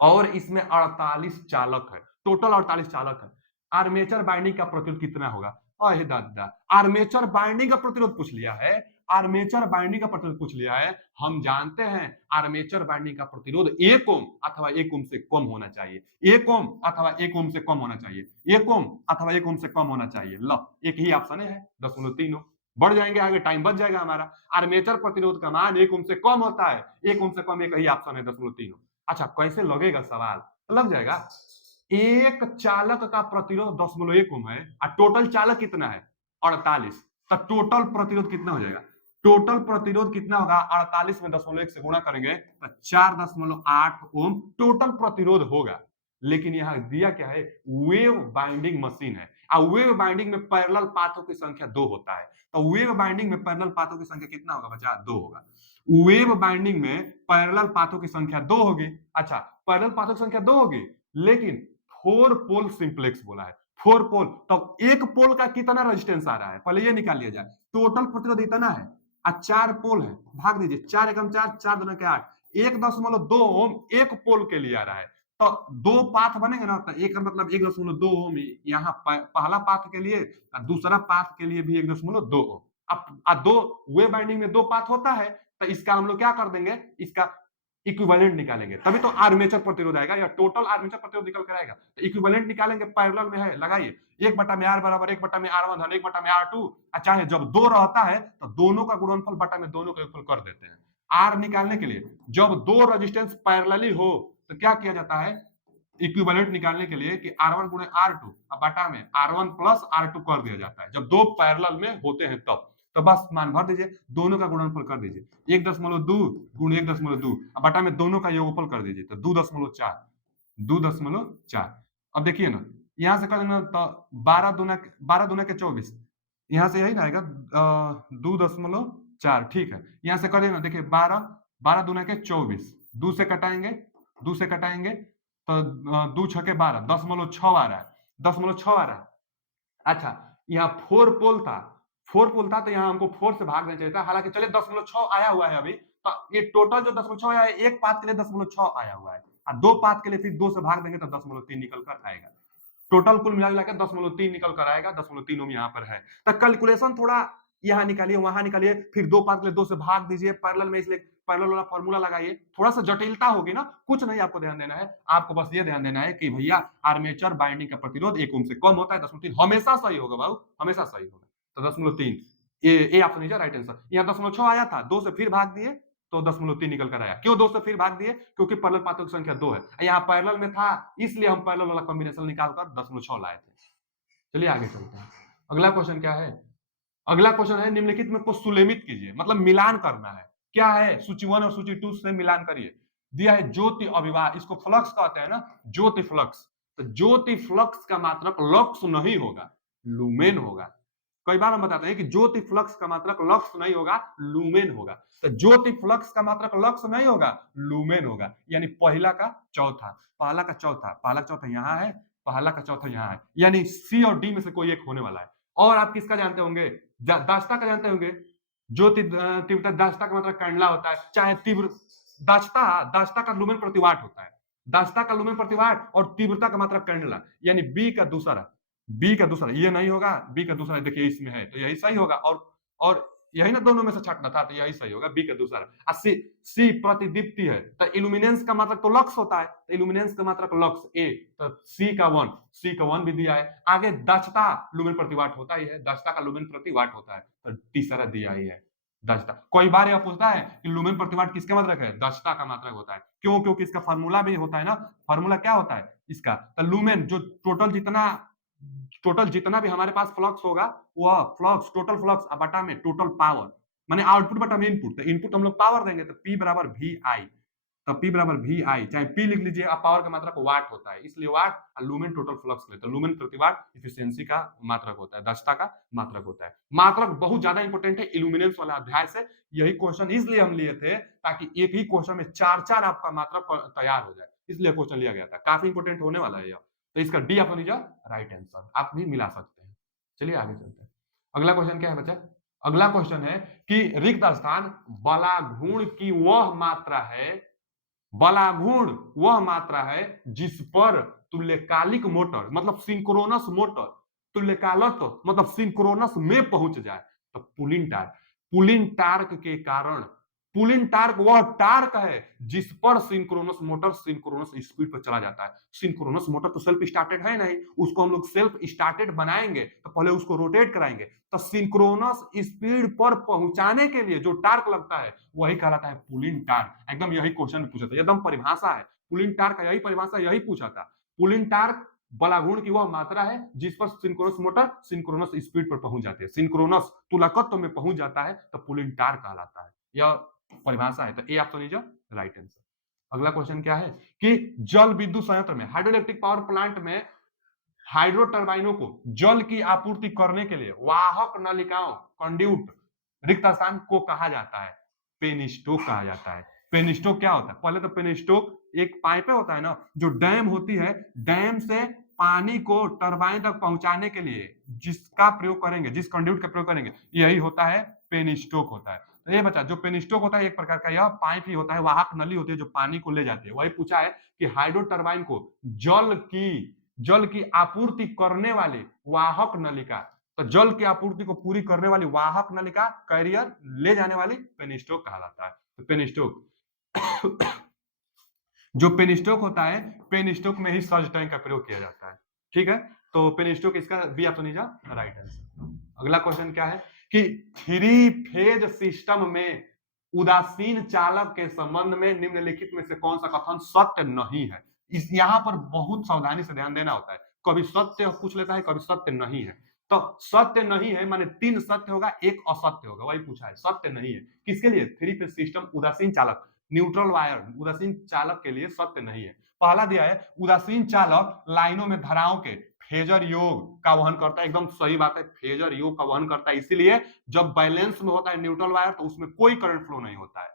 और इसमें 48 चालक है, टोटल 48 चालक है। आर्मेचर बाइंडिंग का प्रतिरोध कितना होगा? अहे दादा, आर्मेचर बाइंडिंग का प्रतिरोध पूछ लिया है, आर्मेचर बाइंडिंग का प्रतिरोध पूछ लिया है। हम जानते हैं आर्मेचर बाइंडिंग का प्रतिरोध 1 ओम अथवा 1 ओम से कम होना चाहिए, 1 ओम अथवा 1 ओम से कम होना चाहिए, 1 ओम अथवा 1 ओम से कम होना चाहिए। लो एक ही ऑप्शन है 10.3 ओम। बढ़ जाएंगे आगे, टाइम बच जाएगा हमारा। आर्मेचर प्रतिरोध का मान 1 ओम से कम होता है, 1 ओम से कम एक ही ऑप्शन है 10.3 ओम। अच्छा कैसे लगेगा सवाल? तो लग जाएगा, एक चालक का प्रतिरोध 10.1 ओम है और टोटल चालक कितना है? 48। तो टोटल प्रतिरोध कितना हो जाएगा? टोटल प्रतिरोध कितना होगा? 48 में 10.1 से गुणा करेंगे तो 4.8 ओम टोटल प्रतिरोध होगा। लेकिन यहां दिया क्या है? वेव बाइंडिंग मशीन है और वेव बाइंडिंग में पैरेलल पाथों की संख्या 2 होता है। तो वेव बाइंडिंग में पैरेलल पाथों की संख्या कितना होगा बच्चा? 2 होगा। वेव बाइंडिंग में पैरेलल पाथों की संख्या 2 होगी। अच्छा पैरेलल पाथों की संख्या 2 होगी, लेकिन 4 पोल सिंप्लेक्स बोला है, 4 पोल, तो एक पोल का कितना रेजिस्टेंस आ रहा है पहले ये निकाल लिया जाए। टोटल प्रतिरोध इतना है और 4 पोल है, भाग दीजिए, 4 एकम 4, 4 दूना के 8, 1.2 ओम एक पोल के लिए आ रहा है। तो दो पाथ बनेंगे ना, तो एक का मतलब 1.2 ओम यहाँ पहला पाथ के लिए और दूसरा पाथ के लिए भी 1.2 ओम। अब दो वे बाइंडिंग में 2 पाथ होता है, तो इसका हम लोग क्या कर देंगे, इसका इक्विवेलेंट निकालेंगे, तभी तो आर्मेचर प्रतिरोध आएगा या टोटल आर्मेचर प्रतिरोध निकल कर आएगा। तो इक्विवेलेंट निकालेंगे, पैरेलल में है, लगाइए 1/r बराबर 1/r1 धन 1/r2। चाहे जब 2 रहता है तो दोनों का गुणनफल बटा में दोनों का योगफल कर देते हैं। आर निकालने के लिए जब 2 रेजिस्टेंस पैरेलली हो तो क्या किया जाता है, इक्विवेलेंट निकालने के लिए कि R1 गुणे R2 बटा में R1 प्लस R2 कर दिया जाता है जब 2 पैरेलल में होते हैं तब। तो बस मान भर दीजिए, दोनों का गुणनफल कर दीजिए, 1.2 गुण 1.2 बटा में दोनों का योगफल कर दीजिए तो 2.4, 2.4। अब देखिए ना, यहां से कर देना तो 12 दूना के 24, यहां से यही ना आएगा 2.4, ठीक है। यहां से कर देना, देखिए 12 दूना के 24, 2 से कटाएंगे, 2 से कटाएंगे तो 2 छके 12, 10.6 आ रहा है, 10.6 आ रहा है। अच्छा यहाँ 4 पोल था, 4 पोल था तो यहाँ हमको 4 से भाग देना चाहिए था, हालांकि चलिए 10.6 आया हुआ है अभी, तो ये टोटल जो 10.6 आया है, एक पाथ के लिए 10.6 आया हुआ है और 2 पाथ के लिए फिर 2 से भाग देंगे तो 10.3 निकल कर आएगा। टोटल कुल मिला के 10.3 निकल कर आएगा, 10.3 ओम यहाँ पर है। तो कैलकुलेशन थोड़ा यहाँ निकालिए वहां निकालिए, फिर 2 पाथ के लिए 2 से भाग दीजिए पैरेलल में, इसलिए पैरेलल वाला फॉर्मूला लगाइए, थोड़ा सा जटिलता होगी ना, कुछ नहीं आपको ध्यान देना है, आपको बस ये ध्यान देना है कि भैया आर्मेचर बाइंडिंग का प्रतिरोध 1 ओम से कम होता है, 10.3 हमेशा सही होगा बाबू, हमेशा सही होगा। तो 10.3 ए ऑप्शन इज राइट आंसर। यहाँ 10.6 आया था, 2 से फिर भाग दिए तो 10.3 निकल कर आया। क्यों 2 से फिर भाग दिए? क्योंकि पैरेलल पाथों की संख्या 2 है, यहाँ पैरेलल में था इसलिए हम पैरेलल वाला कॉम्बिनेशन निकालकर 10.6 लाए थे। चलिए आगे चलते हैं। अगला क्वेश्चन क्या है? अगला क्वेश्चन है निम्नलिखित में को सुलेमित कीजिए, मतलब मिलान करना है। क्या है? सूची 1 और सूची 2 से मिलान करिए। दिया है ज्योति अभिवाह, इसको फ्लक्स कहते हैं ना, ज्योति फ्लक्स। तो ज्योति फ्लक्स का मात्रक लक्स नहीं होगा, लूमेन होगा। कई बार हम बताते हैं कि ज्योति फ्लक्स का मात्रक लक्स नहीं होगा, लूमेन होगा। तो ज्योति फ्लक्स का मात्रक लक्स नहीं होगा, लूमेन होगा, यानी पहला का चौथा, पहला का चौथा, पहला का चौथा यहाँ है, पहला का चौथा यहाँ है, यानी सी और डी में से कोई एक होने वाला है। और आप किसका जानते होंगे? दास्ता का जानते होंगे। ज्योति तीव्रता दास्ता का मतलब कैंडला होता है, चाहे तीव्र दास्ता का लुमेन प्रति वाट होता है, दास्ता का लुमेन प्रति वाट, और तीव्रता का मात्रा कैंडला, यानी बी का दूसरा, ये नहीं होगा, बी का दूसरा देखिए इसमें है तो यही सही होगा। और यही ना दोनों में से छटना था, तो यही सही होगा, बी का दूसरा। सी प्रतिदीप्ति है, तो इल्यूमिनेंस का मात्रक तो लक्स होता है, तो इल्यूमिनेंस का मात्रक लक्स ए, तो सी का वन भी दिया है। आगे दक्षता लुमेन प्रति वाट होता ही है, दक्षता का लुमेन प्रति वाट होता है, तो तीसरा दिया ही है दक्षता। कई बार यह पूछता है कि लुमेन प्रति वाट किसका मात्रक है, दक्षता का मात्रक होता है। क्यों? क्योंकि इसका फार्मूला भी होता है ना, फार्मूला क्या होता है इसका, तो लुमेन जो टोटल जितना भी हमारे पास फ्लक्स होगा, वह फ्लक्स टोटल फ्लक्स बटा में टोटल पावर, माने आउटपुट बटा में इनपुट, तो इनपुट हम लोग पावर देंगे तो P बराबर वी आई, तो P बराबर वी आई, चाहे P लिख लीजिए, अब पावर का मात्रक वाट होता है, इसलिए वाट और लुमेन टोटल फ्लक्स ले, तो लुमेन प्रति वाट इफिशियंसी का मात्रक होता है, दक्षता का मात्रक होता है। मात्रक बहुत ज्यादा इंपॉर्टेंट है इल्यूमिनेंस वाला अध्याय से, यही क्वेश्चन इसलिए हम लिए थे ताकि एक ही क्वेश्चन में चार चार आपका मात्रक तैयार हो जाए, इसलिए क्वेश्चन लिया गया था, काफी इंपॉर्टेंट होने वाला है यह। तो इसका D option is right answer, आप भी मिला सकते हैं। चलिए आगे चलते हैं। अगला क्वेश्चन क्या है बच्चा? अगला क्वेश्चन है कि रिक्त स्थान बलाघूर्ण की वह मात्रा है, बलाघूर्ण वह मात्रा है जिस पर तुल्यकालिक मोटर मतलब सिंक्रोनस मोटर, तुल्यकालक मतलब सिंक्रोनस में पहुंच जाए, तो पुलिन टार्क के कारण, पुलिन टार्क वह टार्क है जिस पर सिंक्रोनस मोटर सिंक्रोनस स्पीड पर चला जाता है। सिंक्रोनस मोटर तो सेल्फ स्टार्टेड है नहीं, उसको हम लोग सेल्फ स्टार्टेड बनाएंगे तो पहले उसको रोटेट कराएंगे, तो सिंक्रोनस स्पीड पर पहुंचाने के लिए जो टार्क लगता है वही कहलाता है पुलिन टार्क। एकदम यही क्वेश्चन पूछा था, एकदम परिभाषा है पुलिन टार्क का, यही परिभाषा यही पूछा था। पुलिन टार्क बलाघूर्ण की वह मात्रा है जिस पर सिंक्रोनस मोटर सिंक्रोनस स्पीड पर पहुंच जाते हैं, सिंक्रोनस तुलकत्व में पहुंच जाता है तो पुलिन टार्क कहलाता है, यह परिभाषा है। तो ए ऑप्शन इज राइट आंसर। अगला क्वेश्चन क्या है कि जल विद्युत संयंत्र में, हाइड्रोइलेक्ट्रिक पावर प्लांट में हाइड्रो टर्बाइनों को जल की आपूर्ति करने के लिए वाहक नलिकाओं कंड्यूट रिक्त स्थान को कहा जाता है, पेनिस्टोक कहा जाता है। पेनिस्टोक क्या होता है? पहले तो पेनिस्टोक एक पाइपें होता है ना, जो डैम होती है, डैम से पानी को टरबाइन तक पहुंचाने के लिए जिसका प्रयोग करेंगे, जिस कंड्यूट का प्रयोग करेंगे, यही होता है पेनिस्टोक होता है। तो ये बच्चा जो पेनिस्टोक होता है एक प्रकार का यह पाइप ही होता है, वाहक नली होती है जो पानी को ले जाती है। वही पूछा है कि हाइड्रो टरबाइन को जल की आपूर्ति करने वाली वाहक नलिका, तो जल की आपूर्ति को पूरी करने वाली वाहक नलिका कैरियर ले जाने वाली पेनिस्टोक कहलाता है। तो पेनिस्टोक जो पेनिस्टोक होता है, पेनिस्टोक में ही सर्ज टैंक का प्रयोग किया जाता है। ठीक है, तो पेनिस्टोक इसका B option is right answer. अगला क्वेश्चन क्या है कि थ्री फेज सिस्टम में उदासीन चालक के संबंध में निम्नलिखित में से कौन सा कथन सत्य नहीं है? इस यहाँ पर बहुत सावधानी से ध्यान देना होता है, कभी सत्य पूछ लेता है, कभी सत्य नहीं है। तो सत्य नहीं है माने तीन सत्य होगा एक असत्य होगा, वही पूछा है, सत्य नहीं है किसके लिए? थ्री फेज सिस्टम उदासीन चालक, न्यूट्रल वायर उदासीन चालक के लिए सत्य नहीं है। पहला दिया है उदासीन चालक लाइनों में धाराओं के फेजर योग का वहन करता है, एकदम सही बात है, फेजर योग का वहन करता है, इसीलिए जब बैलेंस में होता है न्यूट्रल वायर तो उसमें कोई करंट फ्लो नहीं होता है,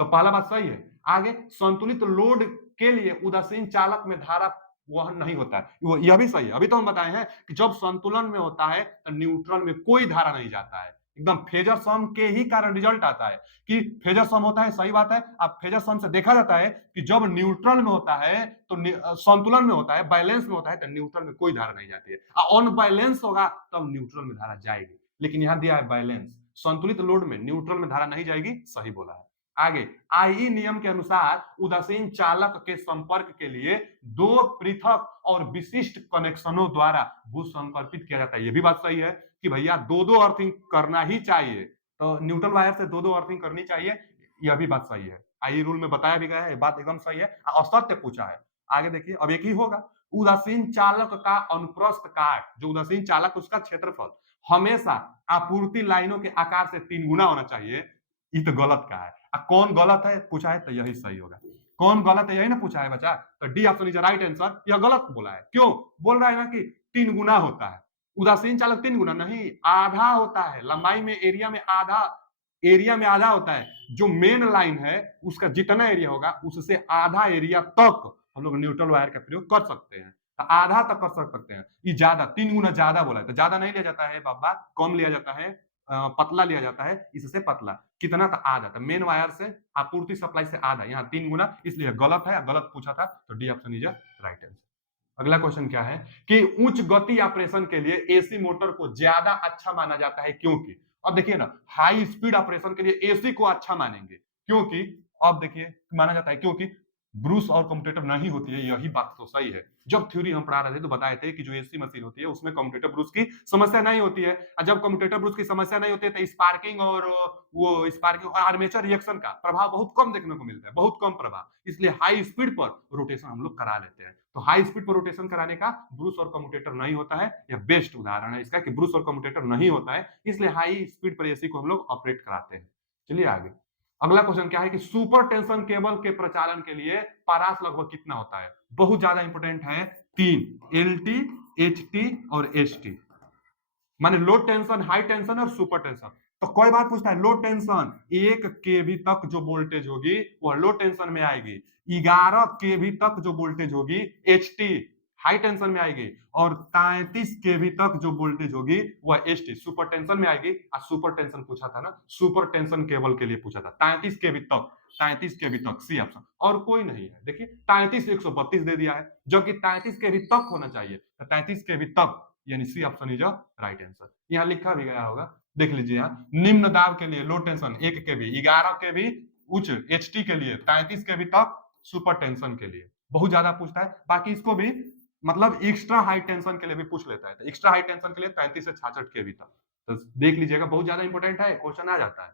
तो पहला बात सही है। आगे संतुलित लोड के लिए उदासीन चालक में धारा वहन नहीं होता है, यह भी सही है। अभी तो हम बताए हैं कि जब संतुलन में होता है तो न्यूट्रल में कोई धारा नहीं जाता है, एकदम फेजर सम के ही कारण रिजल्ट आता है कि फेजर सम होता है, सही बात है। अब फेजर सम से देखा जाता है कि जब न्यूट्रल में होता है तो संतुलन में होता है, बैलेंस में होता है तो न्यूट्रल में कोई धारा नहीं जाती है, ऑन बैलेंस होगा तब न्यूट्रल में धारा जाएगी, लेकिन यहां दिया है बैलेंस, संतुलित लोड में न्यूट्रल में धारा नहीं जाएगी, सही बोला है। आगे आईई नियम के अनुसार उदासीन चालक के संपर्क के लिए दो पृथक और विशिष्ट कनेक्शनों द्वारा भू संपर्कित किया जाता है, यह भी बात सही है कि भैया दो दो अर्थिंग करना ही चाहिए, तो न्यूट्रल वायर से दो दो अर्थिंग करनी चाहिए, यह भी बात सही है, आई रूल में बताया भी गया है, बात एकदम सही है। असत्य पूछा है, आगे देखिए अब एक ही होगा, उदासीन चालक का अनुप्रस्थ काट, जो उदासीन चालक उसका क्षेत्रफल हमेशा आपूर्ति लाइनों के आकार से 3 गुना होना चाहिए, ये तो गलत का है। कौन गलत है पूछा है तो यही सही होगा, कौन गलत है यही ना पूछा है बच्चा, तो D option is right answer. यह गलत बोला है, क्यों बोल रहा है ना कि 3 गुना होता है, उदासीन चालक 3 गुना नहीं, आधा होता है, लंबाई में एरिया में आधा होता है, जो मेन लाइन है उसका जितना एरिया होगा उससे आधा एरिया तक हम लोग न्यूट्रल वायर का प्रयोग कर सकते हैं, तो आधा तक कर सकते हैं, ये ज्यादा 3 गुना ज्यादा बोला है, तो ज्यादा नहीं लिया जाता है बाबा, कम लिया जाता है, पतला लिया जाता है, इससे पतला कितना था आधा, तो मेन वायर से आपूर्ति सप्लाई से आधा, यहाँ 3 गुना, इसलिए गलत है, गलत पूछा था, तो D option is right answer. अगला क्वेश्चन क्या है कि उच्च गति ऑपरेशन के लिए एसी मोटर को ज्यादा अच्छा माना जाता है, क्योंकि अब देखिए ना, हाई स्पीड ऑपरेशन के लिए एसी को अच्छा मानेंगे, क्योंकि अब देखिए माना जाता है क्योंकि ब्रूस और कम्यूटेटर नहीं होती है, यही बात तो सही है। जब थ्योरी हम पढ़ा रहे थे तो बताए थे कि जो एसी मशीन होती है उसमें कम्यूटेटर ब्रूस की समस्या नहीं होती है, और जब कम्यूटेटर ब्रूस की समस्या नहीं होती है तो स्पार्किंग और वो स्पार्किंग और आर्मेचर रिएक्शन का प्रभाव बहुत कम देखने को मिलता है, बहुत कम प्रभाव। इसलिए हाई स्पीड पर रोटेशन हम लोग करा लेते हैं। तो हाई स्पीड पर रोटेशन कराने का ब्रूस और कम्यूटेटर नहीं होता है, यह बेस्ट उदाहरण है इसका कि ब्रूस और कम्यूटेटर नहीं होता है, इसलिए हाई स्पीड पर एसी को हम लोग ऑपरेट कराते हैं। चलिए आगे, अगला क्वेश्चन क्या है कि सुपर टेंशन केबल के प्रचालन के लिए पारास लगभग कितना होता है? बहुत ज्यादा इंपोर्टेंट है, 3, एलटी, एचटी और एसटी, माने लो टेंशन, हाई टेंशन और सुपर टेंशन। तो कोई बात पूछता है, लो टेंशन 1 केवी तक जो वोल्टेज होगी वह लो टेंशन में आएगी, 11 केवी तक जो वोल्टेज होगी एचटी हाई टेंशन में आएगी, और 33 केवी तक जो वोल्टेज होगी वह एसटी सुपर टेंशन में आएगी। और सुपर टेंशन पूछा था ना, सुपर टेंशन केबल के लिए पूछा था, 33 केवी तक, 33 केवी तक सी ऑप्शन, और कोई नहीं है। देखिए 33 132 दे दिया है, जबकि 33 केवी तक होना चाहिए, तो 33 केवी तक यानी C option is a right answer. यहाँ लिखा भी गया होगा, देख लीजिए, यहाँ निम्न दाब के लिए लो टेंशन 1 केवी, 11 केवी उच्च एचटी के लिए, 33 केवी तक सुपर टेंशन के लिए। बहुत ज्यादा पूछता है, बाकी इसको भी मतलब एक्स्ट्रा हाई टेंशन के लिए भी पूछ लेता है, तो एक्स्ट्रा हाई टेंशन के लिए 33 से 66 केवी तक, तो देख लीजिएगा, बहुत ज्यादा इंपॉर्टेंट है, क्वेश्चन आ जाता है।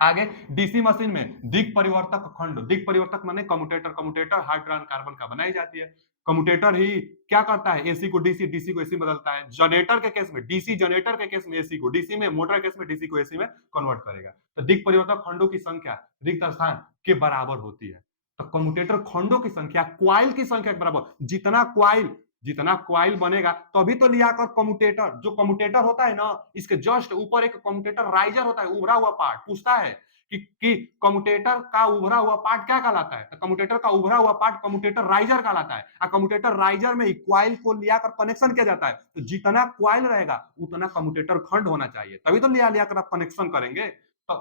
आगे, डीसी मशीन में दिक परिवर्तक खंड, दिक परिवर्तक माने कम्यूटेटर, कम्यूटेटर हाइड्रोजन कार्बन का बनाई जाती है। कम्यूटेटर ही क्या करता है, एसी को डीसी, डीसी को एसी बदलता है। जनरेटर के केस में, डीसी जनरेटर के केस में एसी को डीसी में, मोटर के केस में डीसी को एसी में कन्वर्ट करेगा। तो दिक परिवर्तक खंडों की संख्या रिक्त स्थान के बराबर होती है। तो कम्यूटेटर खंडों की संख्या क्वाइल की संख्या के बराबर, जितना क्वाइल बनेगा तभी तो लिया कर कम्यूटेटर, जो कम्यूटेटर होता है ना, इसके जस्ट ऊपर एक कम्यूटेटर राइजर होता है, उभरा हुआ पार्ट। पूछता है कि कम्यूटेटर का उभरा हुआ पार्ट क्या कहलाता है, तो कम्यूटेटर का उभरा हुआ पार्ट कम्यूटेटर राइजर कहलाता है। और कम्यूटेटर राइजर में क्वाइल को लियाकर कनेक्शन किया जाता है, तो जितना क्वाइल रहेगा उतना कम्यूटेटर खंड होना चाहिए, तभी तो लियाकर आप कनेक्शन करेंगे। तो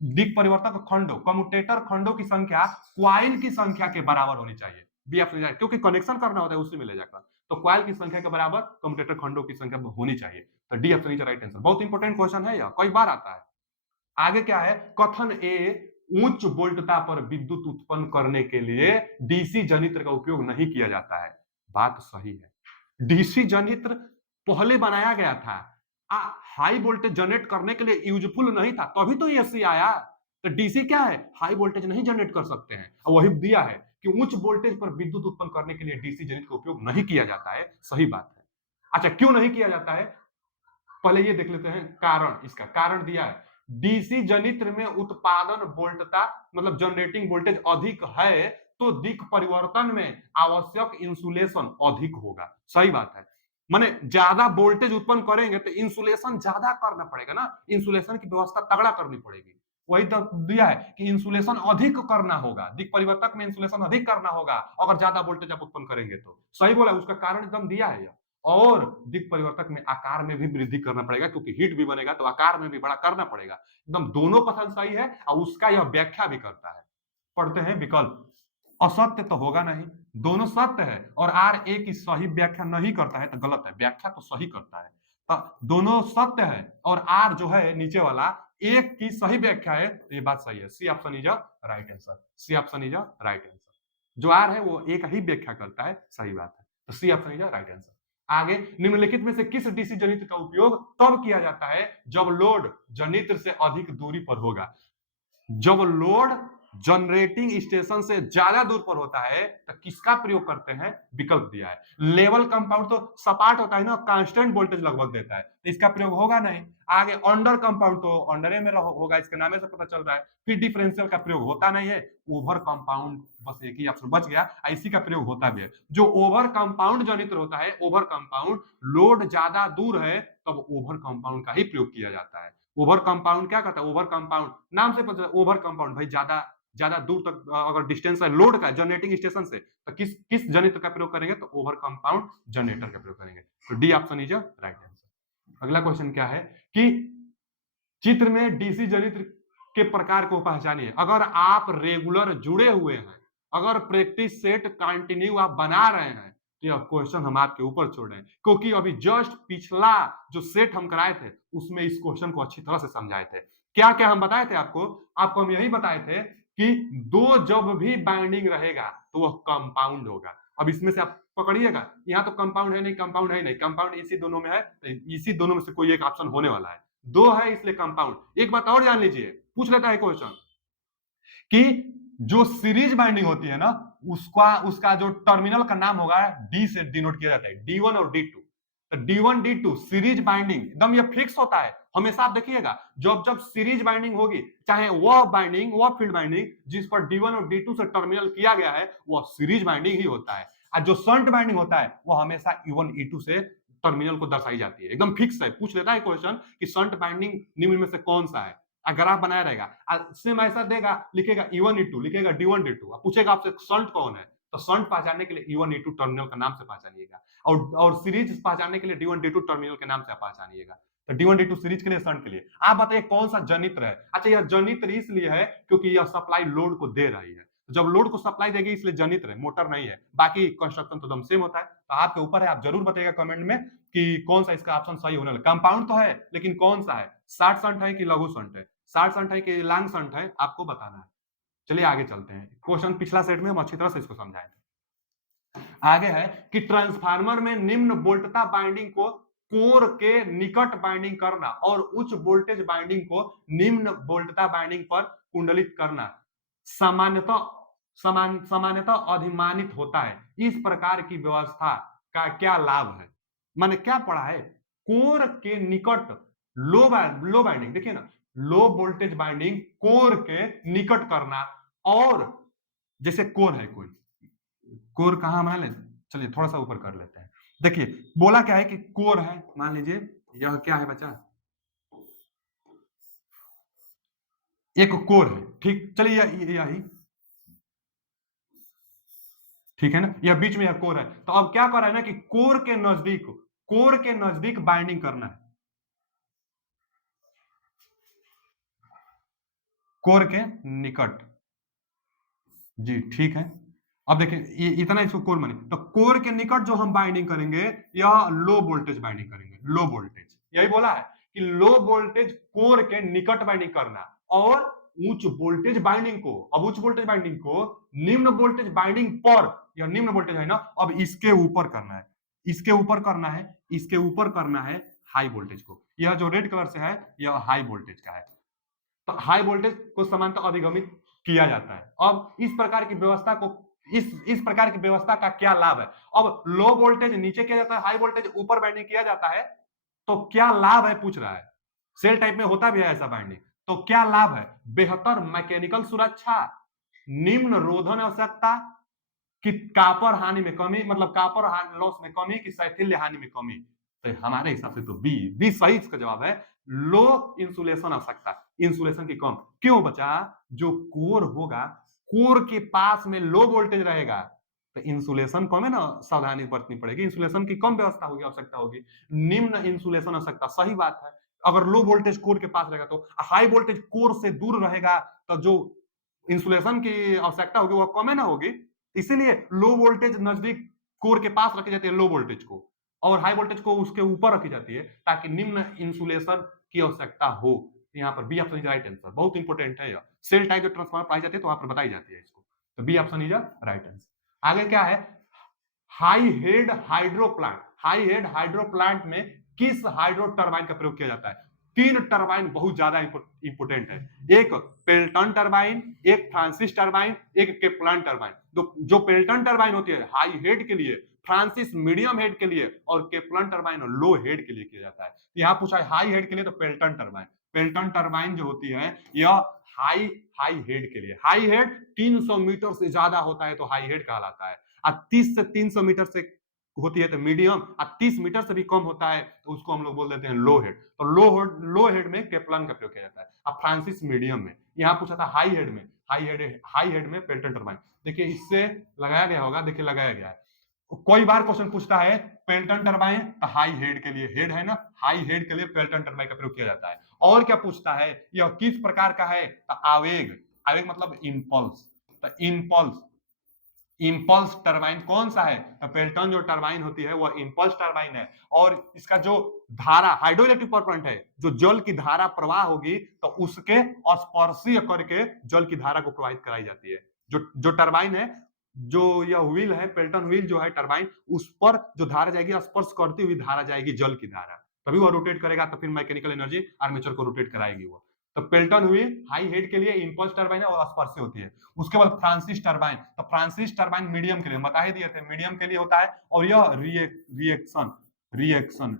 दिक परिवर्तक खंडों, कम्यूटेटर खंडों की संख्या क्वाइल की संख्या के बराबर होनी चाहिए, बी ऑप्शन, क्योंकि कनेक्शन करना होता है उसी में ले जाकर, तो क्वाइल की संख्या के बराबर कम्यूटेटर खंडों की संख्या होनी चाहिए। तो D option is right answer. बहुत इंपॉर्टेंट क्वेश्चन है, यह कई बार आता है। आगे क्या है, कथन ए, उच्च वोल्टता पर विद्युत उत्पन्न करने के लिए डीसी जनित्र का उपयोग नहीं किया जाता है। बात सही है, डीसी जनित्र पहले बनाया गया था, हाई वोल्टेज जनरेट करने के लिए यूजफुल नहीं था, तभी तो एसी आया। तो डीसी क्या है, हाई वोल्टेज नहीं जनरेट कर सकते हैं, और वही दिया है कि उच्च वोल्टेज पर विद्युत उत्पन्न करने के लिए डीसी जनित्र का उपयोग नहीं किया जाता है, सही बात है। अच्छा, क्यों नहीं किया जाता है, पहले ये देख लेते हैं कारण, इसका कारण दिया है, डीसी जनित्र में उत्पादन वोल्टता मतलब जनरेटिंग वोल्टेज अधिक है, तो दिक परिवर्तन में आवश्यक इंसुलेशन अधिक होगा, सही बात है। माने ज्यादा वोल्टेज उत्पन्न करेंगे तो इंसुलेशन ज्यादा करना पड़ेगा ना, इंसुलेशन की व्यवस्था तगड़ा करनी पड़ेगी, वही तो दिया है कि इंसुलेशन अधिक करना होगा, दिक परिवर्तक में इंसुलेशन अधिक करना होगा अगर ज्यादा वोल्टेज आप उत्पन्न करेंगे तो, सही बोला, उसका कारण एकदम दिया है। और दिक परिवर्तक में आकार में भी वृद्धि करना पड़ेगा, क्योंकि हीट भी बनेगा तो आकार में भी बड़ा करना पड़ेगा, एकदम दोनों कथन सही है, और उसका यह व्याख्या भी करता है। पढ़ते हैं विकल्प, असत्य तो होगा नहीं, दोनों सत्य है, और आर ए की सही व्याख्या नहीं करता है तो गलत है, व्याख्या तो सही करता है। तो दोनों सत्य है और आर जो है नीचे वाला एक की सही व्याख्या है, तो ये बात सही है, C option is a right answer, C option is a right answer. जो आर है वो एक ही व्याख्या करता है, सही बात है, तो C option is a right answer. आगे, निम्नलिखित में से किस डीसी जनित्र का उपयोग तब किया जाता है जब लोड जनित्र से अधिक दूरी पर होगा, जब लोड जनरेटिंग स्टेशन से ज्यादा दूर पर होता है तो किसका प्रयोग करते हैं, विकल्प दिया है। लेवल कंपाउंड तो सपाट होता है ना, कांस्टेंट वोल्टेज लगभग देता है, तो इसका प्रयोग होगा नहीं। आगे अंडर कंपाउंड तो अंडरे में होगा, इसके नाम से पता चल रहा है। फिर डिफरेंशियल का प्रयोग होता नहीं है। ओवर कंपाउंड, बस एक ही ऑप्शन बच गया, इसी का प्रयोग होता भी है। जो ओवर कंपाउंड जनित्र होता है, ओवर कंपाउंड, लोड ज्यादा दूर है तब ओवर कंपाउंड का ही प्रयोग किया जाता है। ओवर कंपाउंड क्या कहता है, ओवर कंपाउंड नाम से पता, ओवर कंपाउंड भाई ज्यादा ज्यादा दूर तक अगर डिस्टेंस है लोड का जनरेटिंग स्टेशन से, तो किस किस जनित्र का प्रयोग करेंगे, तो ओवर कंपाउंड जनरेटर का प्रयोग करेंगे, तो D option is right answer. अगला क्वेश्चन क्या है कि चित्र में डीसी जनित्र के प्रकार को पहचानिए। अगर आप रेगुलर जुड़े हुए हैं, अगर प्रैक्टिस सेट कंटिन्यू आप बना रहे हैं, यह क्वेश्चन हम आपके ऊपर छोड़ रहे हैं, क्योंकि अभी जस्ट पिछला जो सेट हम कराए थे उसमें इस क्वेश्चन को अच्छी तरह से समझाए थे। क्या क्या हम बताए थे आपको हम यही बताए थे कि दो जब भी बाइंडिंग रहेगा तो वह कंपाउंड होगा। अब इसमें से आप पकड़िएगा, यहाँ तो कंपाउंड है नहीं, कंपाउंड है नहीं, कंपाउंड इसी दोनों में है, इसी दोनों में से कोई एक ऑप्शन होने वाला है। दो है इसलिए कंपाउंड। एक बात और जान लीजिए, पूछ लेता है क्वेश्चन कि जो सीरीज बाइंडिंग होती है ना, उसका जो टर्मिनल का नाम होगा डी से डिनोट किया जाता है, D1 और D2। तो D1 D2 सीरीज बाइंडिंग एकदम ये फिक्स होता है हमेशा। आप देखिएगा जब जब सीरीज बाइंडिंग होगी, चाहे वह फील्ड बाइंडिंग जिस पर D1 और D2 से टर्मिनल किया गया है वह सीरीज बाइंडिंग ही होता है। और जो शंट बाइंडिंग होता है वह हमेशा E1 E2 से टर्मिनल को दर्शाई जाती है। एकदम फिक्स है। पूछ लेता है क्वेश्चन कि शंट बाइंडिंग निम्न में से कौन सा है, ग्राफ बनाया रहेगा, सेम ऐसा देगा, लिखेगा E1 E2, लिखेगा D1 D2, पूछेगा आपसे शंट कौन है, तो शंट पहचानने के लिए E1 E2 टर्मिनल का नाम से पहचानिएगा, और सीरीज पहचानने के लिए D1 D2 टर्मिनल के नाम से पहचानिएगा। तो D1 D2 सीरीज के लिए, शंट के लिए। आप बताइए कौन सा जनित्र है? अच्छा, यह जनित्र इसलिए है क्योंकि यह सप्लाई लोड को दे रही है। जब लोड को सप्लाई देगी इसलिए जनित्र है, मोटर नहीं है। बाकी कंस्ट्रक्शन तो एकदम सेम होता है। तो आपके ऊपर है, आप जरूर बताइएगा कमेंट में कि कौन सा इसका ऑप्शन सही होने वाला। कंपाउंड तो है लेकिन कौन सा है, शार्ट शंट है कि लघु शंट है, शार्ट शंट है कि लॉन्ग शंट है, आपको बताना है। चलिए आगे चलते हैं। क्वेश्चन पिछला सेट में हम अच्छी तरह से इसको समझाए थे। आगे है कि ट्रांसफार्मर में निम्न वोल्टता बाइंडिंग को कोर के निकट बाइंडिंग करना और उच्च वोल्टेज बाइंडिंग को निम्न वोल्टता बाइंडिंग पर कुंडलित करना सामान्यतः अधिमानित होता है। इस प्रकार की व्यवस्था का क्या लाभ है? मैंने क्या पढ़ा है, कोर के निकट लो बाइंडिंग, देखिए ना, लो वोल्टेज बाइंडिंग कोर के निकट करना। और जैसे कोर है, कोई कोर कहां मान ले, चलिए थोड़ा सा ऊपर कर लेते हैं। देखिए बोला क्या है कि कोर है, मान लीजिए यह क्या है बच्चा, एक कोर है, ठीक, चलिए यही ठीक है ना, यह बीच में यह कोर है। तो अब क्या कर रहा है ना कि कोर के नजदीक बाइंडिंग करना है, कोर के निकट। जी ठीक है। अब देखिए इतना इसको कोर माने, तो कोर के निकट जो हम बाइंडिंग करेंगे यह लो वोल्टेज बाइंडिंग करेंगे, लो वोल्टेज, यही बोला है कि लो वोल्टेज कोर के निकट बाइंडिंग करना। और उच्च वोल्टेज बाइंडिंग को, अब उच्च वोल्टेज बाइंडिंग को निम्न वोल्टेज बाइंडिंग पर, यह निम्न वोल्टेज है ना, अब इसके ऊपर करना है, इसके ऊपर करना है, इसके ऊपर करना है हाई वोल्टेज को। यह जो रेड कलर से है यह हाई वोल्टेज का है। तो हाई वोल्टेज को समांतर अधिगमित किया जाता है। अब इस प्रकार की व्यवस्था को, इस प्रकार की व्यवस्था का क्या लाभ है? अब लो वोल्टेज नीचे किया जाता है, हाई वोल्टेज ऊपर बाइंडिंग किया जाता है, तो क्या लाभ है पूछ रहा है। सेल टाइप में होता भी है ऐसा बाइंडिंग, तो क्या लाभ है? बेहतर मैकेनिकल सुरक्षा, निम्न रोधन आवश्यकता, कि कापर हानि में कमी, मतलब कापर लॉस में कमी, कि शैथिल्य हानि में कमी। तो हमारे हिसाब से तो बी सही इसका जवाब है। लो इंसुलेशन आवश्यकता, इंसुलेशन की कम। क्यों बचा? जो कोर होगा, कोर के पास में लो वोल्टेज रहेगा तो इंसुलेशन कम है ना, सावधानी बरतनी पड़ेगी, इंसुलेशन की कम व्यवस्था होगी, आवश्यकता होगी। निम्न इंसुलेशन आवश्यकता, सही बात है। अगर लो वोल्टेज कोर के पास रहेगा तो हाई वोल्टेज कोर से दूर रहेगा, तो जो इंसुलेशन की आवश्यकता होगी वह कम है ना होगी। इसीलिए लो वोल्टेज नजदीक कोर के पास रखी जाती है, लो वोल्टेज को, और हाई वोल्टेज को उसके ऊपर रखी जाती है ताकि निम्न इंसुलेशन की आवश्यकता हो। यहाँ पर B option is right answer, बहुत इंपॉर्टेंट है। यह सेल टाइप जो ट्रांसफार्मर पाई जाती है तो वहां पर बताई जाती है इसको, तो B option is right answer. आगे क्या है, high head hydro plant, high head hydro plant में किस हाइड्रो टरबाइन का प्रयोग किया जाता है? तीन टरबाइन बहुत ज्यादा इंपोर्टेंट है, एक पेल्टन टरबाइन, एक फ्रांसिस टरबाइन, एक केप्लान टरबाइन। जो पेल्टन टरबाइन होती है हाई हेड के लिए, फ्रांसिस मीडियम हेड के लिए, और केप्लान टरबाइन लो हेड के लिए किया जाता है। यहाँ पूछा है हाई हेड के लिए तो पेल्टन टरबाइन, पेल्टन टरबाइन जो होती है यह हाई हाई हेड के लिए, हाई हेड 300 मीटर से ज्यादा होता है तो हाई हेड कहलाता है। 30 से 300 मीटर से होती है तो मीडियम, और 30 मीटर से भी कम होता है तो उसको हम लोग बोल देते हैं लो हेड। तो लो हेड में केप्लान का प्रयोग किया जाता है। अब फ्रांसिस मीडियम में, यहाँ पूछा था हाई हेड में, हाई हेड में पेल्टन टरबाइन। देखिए इससे लगाया गया होगा, देखिए लगाया गया है। कोई बार क्वेश्चन पूछता है पेल्टन टरबाइन तो हाई हेड के लिए, हेड है ना, हाई हेड के लिए पेल्टन टरबाइन का प्रयोग किया जाता है। और क्या पूछता है, यह किस प्रकार का है? तो आवेग, आवेग मतलब इंपल्स, तो इंपल्स इंपल्स टरबाइन कौन सा है? तो पेल्टन जो टरबाइन होती है वह इंपल्स टरबाइन है। और इसका जो धारा हाइड्रोइलेक्ट्रिक पावर प्लांट है, जो जल की धारा प्रवाह होगी तो उसके स्पर्शीय करके जल की धारा को प्रवाहित कराई जाती है। जो टरबाइन है, जो यह व्हील है, पेल्टन व्हील जो है टरबाइन, उस पर जो धारा जाएगी, स्पर्श करती हुई धारा जाएगी, जल की धारा, तभी वह रोटेट करेगा, तो फिर मैकेनिकल एनर्जी आर्मेचर को रोटेट कराएगी वो। तो पेल्टन व्हील हाई हेड के लिए इंपल्स टरबाइन है और स्पर्शी होती है। उसके बाद फ्रांसिस टरबाइन, तो फ्रांसिस टरबाइन मीडियम के लिए बता ही दिए थे, मीडियम के लिए होता है और यह रिएक्शन रिएक्शन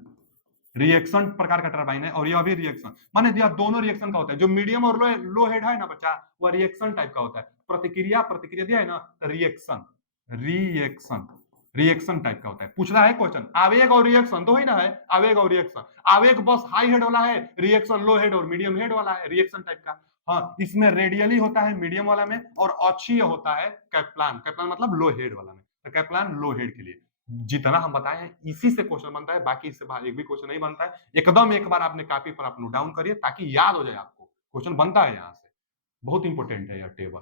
रिएक्शन प्रकार का टरबाइन है और यह भी रिएक्शन, माने यह दोनों रिएक्शन का होता है। जो मीडियम और लो हेड है ना बच्चा, वह रिएक्शन टाइप का होता है। प्रतिक्रिया प्रतिक्रिया दिया है ना, तो रिएक्शन रिएक्शन रिएक्शन टाइप का होता है। पूछ रहा है क्वेश्चन, आवेग और रिएक्शन तो ही ना है, आवेग और रिएक्शन। आवेग बस हाई हेड वाला है, रिएक्शन लो हेड और मीडियम हेड वाला है, रिएक्शन टाइप का। हाँ, इसमें रेडियली होता है मीडियम वाला में, और अक्षीय होता है कैप्लान, कैप्लान मतलब लो हेड वाला में। तो कैप्लान लो हेड के लिए जितना हम बताए हैं इसी से क्वेश्चन बनता है, बाकी इससे बाहर एक भी क्वेश्चन नहीं बनता है। एकदम एक बार आपने कॉपी पर आप नोट डाउन करिए ताकि याद हो जाए आपको, क्वेश्चन बनता है यहाँ से, बहुत इंपॉर्टेंट है यह टेबल।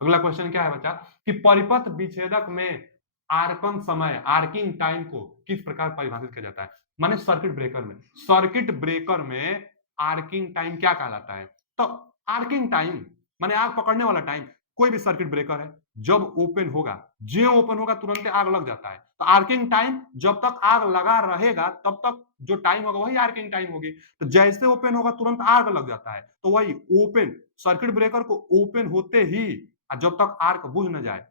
अगला क्वेश्चन क्या है बच्चा, कि परिपथ विच्छेदक में आर्कन समय, आर्किंग टाइम को किस प्रकार परिभाषित किया जाता है? माने सर्किट ब्रेकर में, सर्किट ब्रेकर में आर्किंग टाइम क्या कहलाता है? तो आर्किंग टाइम माने आग पकड़ने वाला टाइम। कोई भी सर्किट ब्रेकर है, जब ओपन होगा, जो ओपन होगा तुरंत आग लग जाता है, तो आर्किंग टाइम जब तक आग लगा रहेगा तब तक जो टाइम होगा वही आर्किंग टाइम होगी। तो जैसे ओपन होगा तुरंत आग लग जाता है, तो वही ओपन सर्किट ब्रेकर को ओपन होते ही जब तक आर्क बुझ न जाए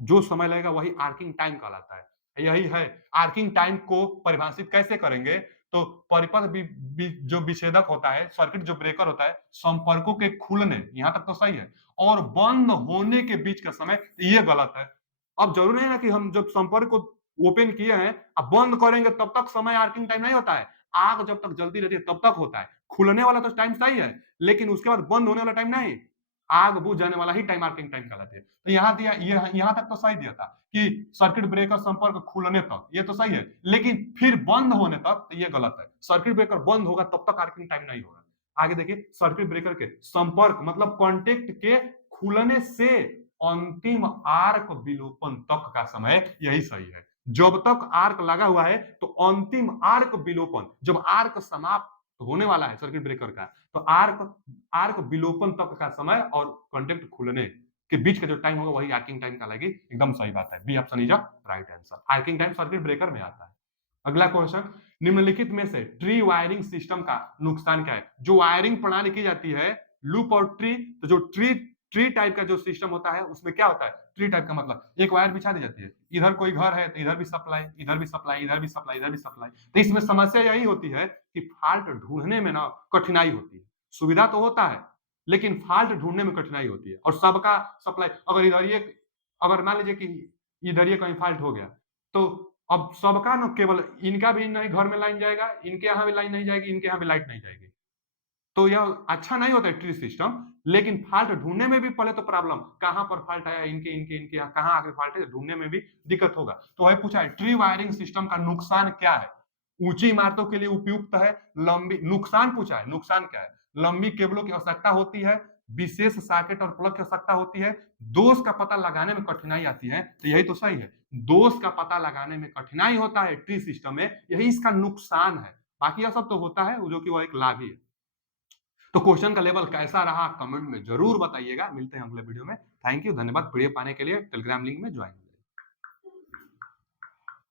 जो समय लगेगा वही आर्किंग टाइम कहलाता है। यही है आर्किंग टाइम को परिभाषित कैसे करेंगे, तो परिपथ जो विच्छेदक होता है, सर्किट जो ब्रेकर होता है, संपर्कों के खुलने, यहां तक तो सही है, और बंद होने के बीच का समय, ये गलत है। अब जरूरी नहीं ना कि हम जब संपर्क को ओपन किए हैं अब बंद करेंगे तब तक समय आर्किंग टाइम नहीं होता है। आग जब तक जलती रहती है तब तक होता है। खुलने वाला तो टाइम सही है, लेकिन उसके बाद बंद होने वाला टाइम नहीं, आग बुझ जाने वाला ही टाइम आर्किंग टाइम कहलाती है। तो यहाँ दिया, यहाँ तक तो सही दिया था कि सर्किट ब्रेकर संपर्क खुलने तक, ये तो सही है, लेकिन फिर बंद होने तक तो ये गलत है। सर्किट ब्रेकर बंद होगा तब तक आर्किंग टाइम नहीं होगा। आगे देखिए, सर्किट ब्रेकर के संपर्क मतलब कॉन्टेक्ट के खुलने से अंतिम आर्क विलोपन तक का समय, यही सही है। जब तक आर्क लगा हुआ है तो अंतिम आर्क विलोपन, जब आर्क समाप्त होने वाला है सर्किट ब्रेकर का, तो आर्क आर्क विलोपन तक का समय और कॉन्टेक्ट खुलने के बीच का जो टाइम होगा वही आर्किंग टाइम कहलाएगी। एकदम सही बात है, B option is a right answer. Arcing time circuit breaker में आता है। अगला क्वेश्चन, निम्नलिखित में से ट्री वायरिंग सिस्टम का नुकसान क्या है? जो वायरिंग प्रणाली की जाती है लूप और ट्री, तो जो ट्री ट्री टाइप का जो सिस्टम होता है उसमें क्या होता है, ट्री टाइप का मतलब एक वायर बिछा दी जाती है, इधर कोई घर है तो इधर भी सप्लाई, इधर भी सप्लाई, इधर भी सप्लाई, इधर भी सप्लाई। तो इसमें समस्या यही होती है कि फॉल्ट ढूंढने में ना कठिनाई होती है। सुविधा तो होता है लेकिन फॉल्ट ढूंढने में कठिनाई होती है। और सबका सप्लाई, अगर इधर ये, अगर मान लीजिए कि इधर ये कहीं फॉल्ट हो गया, तो अब सबका ना केवल इनका भी नहीं घर में लाइन जाएगा, इनके यहाँ भी लाइन नहीं जाएगी, इनके यहाँ भी लाइट नहीं जाएगी। तो यह अच्छा नहीं होता है ट्री सिस्टम। लेकिन फॉल्ट ढूंढने में भी पहले तो प्रॉब्लम, कहां पर फॉल्ट आया, इनके इनके इनके यहाँ कहां आके फॉल्ट है, ढूंढने में भी दिक्कत होगा। तो वही पूछा है, ट्री वायरिंग सिस्टम का नुकसान क्या है? ऊंची इमारतों के लिए उपयुक्त है, लंबी, नुकसान पूछा है, नुकसान क्या है? लंबी केबलों की आवश्यकता होती है, विशेष सॉकेट और प्लग की आवश्यकता होती है, दोष का पता लगाने में कठिनाई आती है। तो यही तो सही है, दोष का पता लगाने में कठिनाई होता है ट्री सिस्टम में, यही इसका नुकसान है। बाकी यह सब तो होता है जो कि वह एक लाभ ही है। तो क्वेश्चन का लेवल कैसा रहा कमेंट में जरूर बताइएगा। मिलते हैं अगले वीडियो में। थैंक यू, धन्यवाद। पीडीएफ पाने के लिए टेलीग्राम लिंक में ज्वाइन